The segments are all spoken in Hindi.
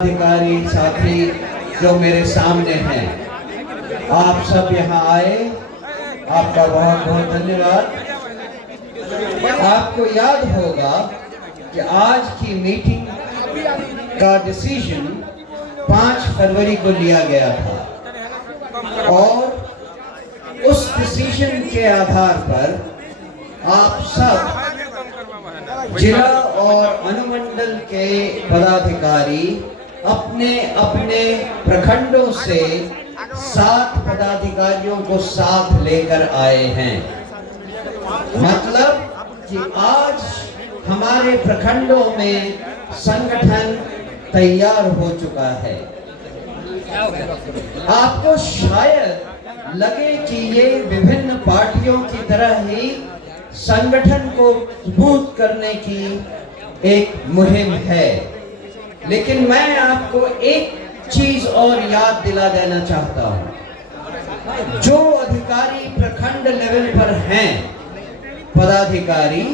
अधिकारी साथी जो मेरे सामने हैं, आप सब यहाँ आए, आपका बहुत बहुत धन्यवाद। आपको याद होगा कि आज की मीटिंग का डिसीजन 5 फरवरी को लिया गया था और उस डिसीजन के आधार पर आप सब जिला और अनुमंडल के पदाधिकारी अपने अपने प्रखंडों से 7 पदाधिकारियों को साथ लेकर आए हैं। मतलब कि आज हमारे प्रखंडों में संगठन तैयार हो चुका है। आपको शायद लगे कि ये विभिन्न पार्टियों की तरह ही संगठन को मजबूत करने की एक मुहिम है, लेकिन मैं आपको एक चीज और याद दिला देना चाहता हूं। जो अधिकारी प्रखंड लेवल पर हैं, पदाधिकारी,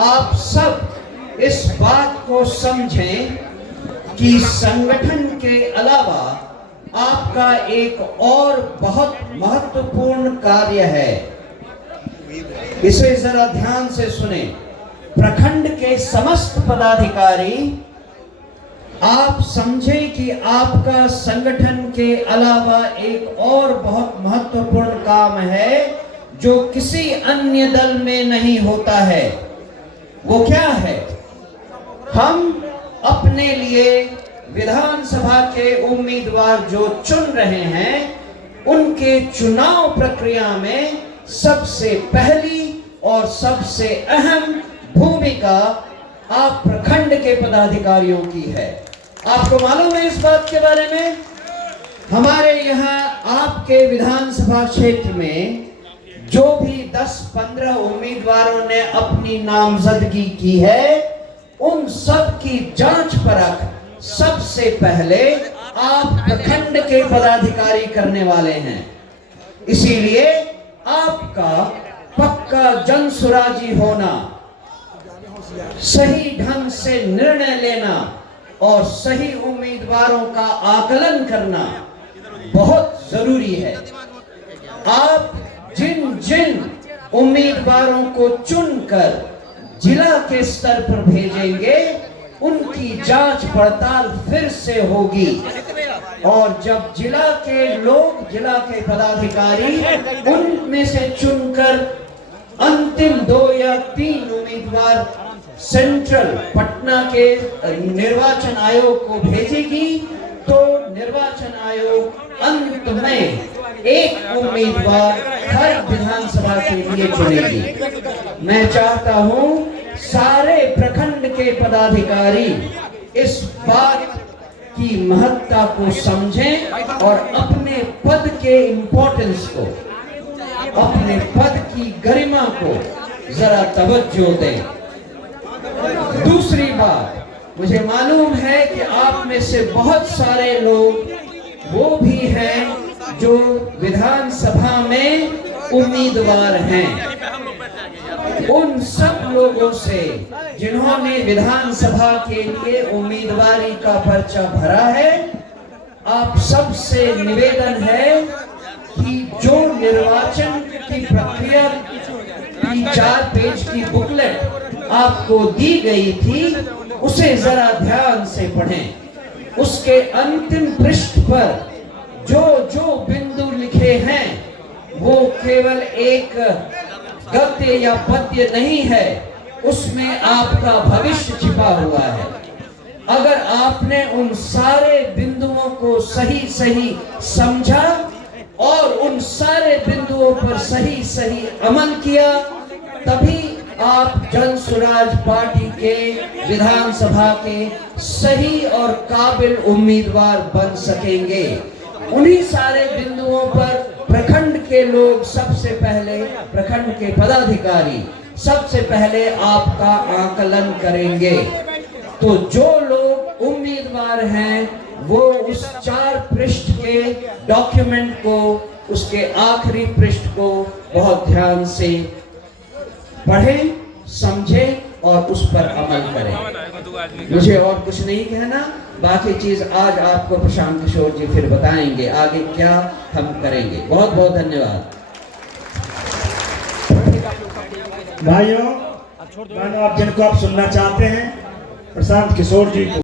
आप सब इस बात को समझें कि संगठन के अलावा आपका एक और बहुत महत्वपूर्ण कार्य है। इसे जरा ध्यान से सुने। प्रखंड के समस्त पदाधिकारी, आप समझें कि आपका संगठन के अलावा एक और बहुत महत्वपूर्ण काम है जो किसी अन्य दल में नहीं होता है। वो क्या है? हम अपने लिए विधानसभा के उम्मीदवार जो चुन रहे हैं, उनके चुनाव प्रक्रिया में सबसे पहली और सबसे अहम भूमिका आप प्रखंड के पदाधिकारियों की है। आपको मालूम है इस बात के बारे में? हमारे यहाँ आपके विधानसभा क्षेत्र में जो भी 10-15 उम्मीदवारों ने अपनी नामजदगी की है, उन सब की जांच परख सबसे पहले आप प्रखंड के पदाधिकारी करने वाले हैं। इसीलिए आपका पक्का जनसुराजी होना, सही ढंग से निर्णय लेना और सही उम्मीदवारों का आकलन करना बहुत जरूरी है। आप जिन जिन उम्मीदवारों को चुनकर जिला के स्तर पर भेजेंगे, उनकी जांच पड़ताल फिर से होगी और जब जिला के लोग, जिला के पदाधिकारी उनमें से चुनकर अंतिम 2 या 3 उम्मीदवार सेंट्रल पटना के निर्वाचन आयोग को भेजेगी, तो निर्वाचन आयोग अंत में एक उम्मीदवार हर विधानसभा के लिए चुनेगी। मैं चाहता हूं सारे प्रखंड के पदाधिकारी इस बात की महत्ता को समझें और अपने पद के इंपॉर्टेंस को, अपने पद की गरिमा को जरा तवज्जो दें। दूसरी बात, मुझे मालूम है कि आप में से बहुत सारे लोग वो भी हैं जो विधानसभा में उम्मीदवार हैं। उन सब लोगों से जिन्होंने विधानसभा के लिए उम्मीदवारी का पर्चा भरा है, आप सबसे निवेदन है कि जो निर्वाचन की प्रक्रिया की 4 पेज की बुकलेट आपको दी गई थी, उसे जरा ध्यान से पढ़ें। उसके अंतिम पृष्ठ पर जो जो बिंदु लिखे हैं, वो केवल एक गद्य या पद्य नहीं है, उसमें आपका भविष्य छिपा हुआ है। अगर आपने उन सारे बिंदुओं को सही सही समझा और उन सारे बिंदुओं पर सही सही अमल किया, तभी आप जनसुराज पार्टी के विधानसभा के सही और काबिल उम्मीदवार बन सकेंगे। उन्हीं सारे बिंदुओं पर प्रखंड के लोग सबसे पहले, प्रखंड के पदाधिकारी सबसे पहले आपका आकलन करेंगे। तो जो लोग उम्मीदवार हैं, वो उस 4 पृष्ठ के डॉक्यूमेंट को, उसके आखिरी पृष्ठ को बहुत ध्यान से पढ़ें, समझें और उस पर अमल करें। मुझे और कुछ नहीं कहना, बाकी चीज आज आपको प्रशांत किशोर जी फिर बताएंगे आगे क्या हम करेंगे। बहुत बहुत धन्यवाद भाइयों। गाना आप जिनको आप सुनना चाहते हैं प्रशांत किशोर जी को